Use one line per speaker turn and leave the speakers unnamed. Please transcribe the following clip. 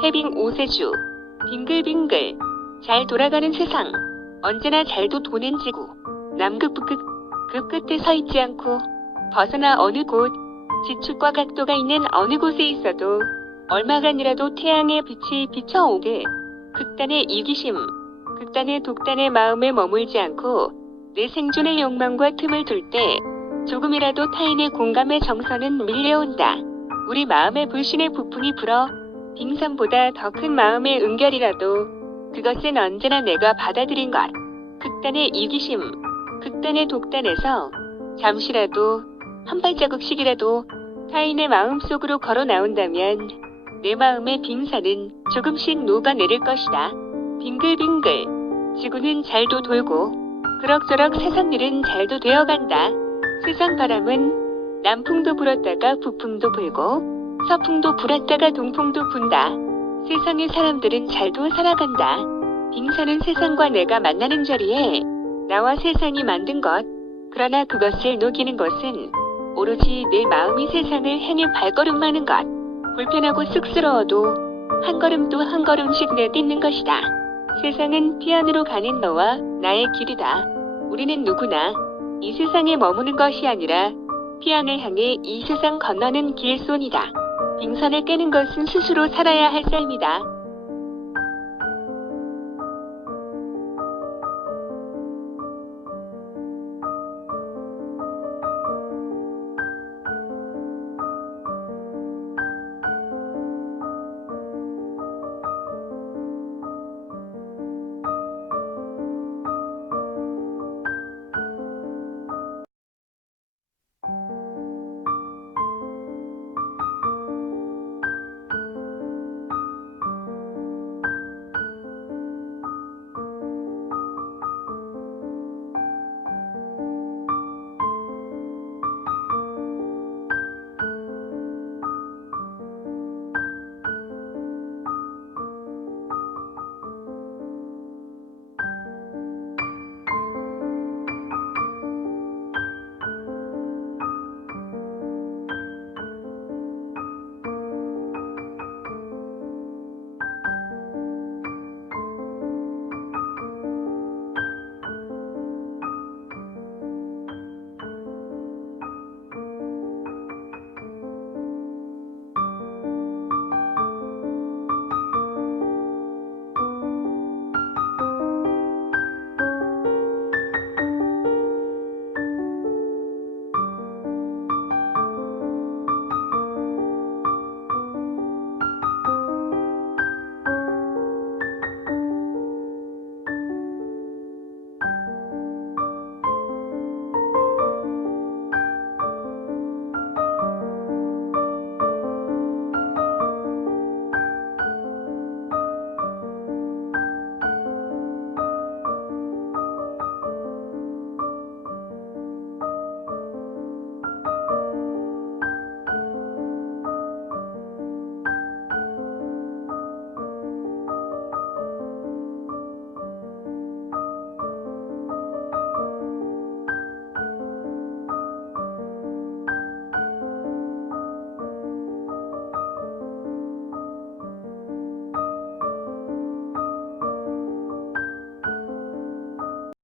해빙 오세주 빙글빙글 잘 돌아가는 세상 언제나 잘도 도는 지구 남극 북극 그 끝에 서 있지 않고 벗어나 어느 곳 지축과 각도가 있는 어느 곳에 있어도 얼마간이라도 태양의 빛이 비춰오게 극단의 이기심 극단의 독단의 마음에 머물지 않고 내 생존의 욕망과 틈을 둘 때 조금이라도 타인의 공감의 정서는 밀려온다. 우리 마음의 불신의 부풍이 불어 빙산보다 더 큰 마음의 은결이라도 그것은 언제나 내가 받아들인 것. 극단의 이기심, 극단의 독단에서 잠시라도 한 발자국씩이라도 타인의 마음 속으로 걸어 나온다면 내 마음의 빙산은 조금씩 녹아내릴 것이다. 빙글빙글 지구는 잘도 돌고 그럭저럭 세상 일은 잘도 되어간다. 세상 바람은 남풍도 불었다가 북풍도 불고 서풍도 불었다가 동풍도 분다. 세상의 사람들은 잘도 살아간다. 빙산은 세상과 내가 만나는 자리에 나와 세상이 만든 것. 그러나 그것을 녹이는 것은 오로지 내 마음이 세상을 행해 발걸음하는 것. 불편하고 쑥스러워도 한 걸음 또 한 걸음씩 내딛는 것이다. 세상은 피안으로 가는 너와 나의 길이다. 우리는 누구나 이 세상에 머무는 것이 아니라 피안을 향해 이 세상 건너는 길손이다. 빙산을 깨는 것은 스스로 살아야 할 삶이다.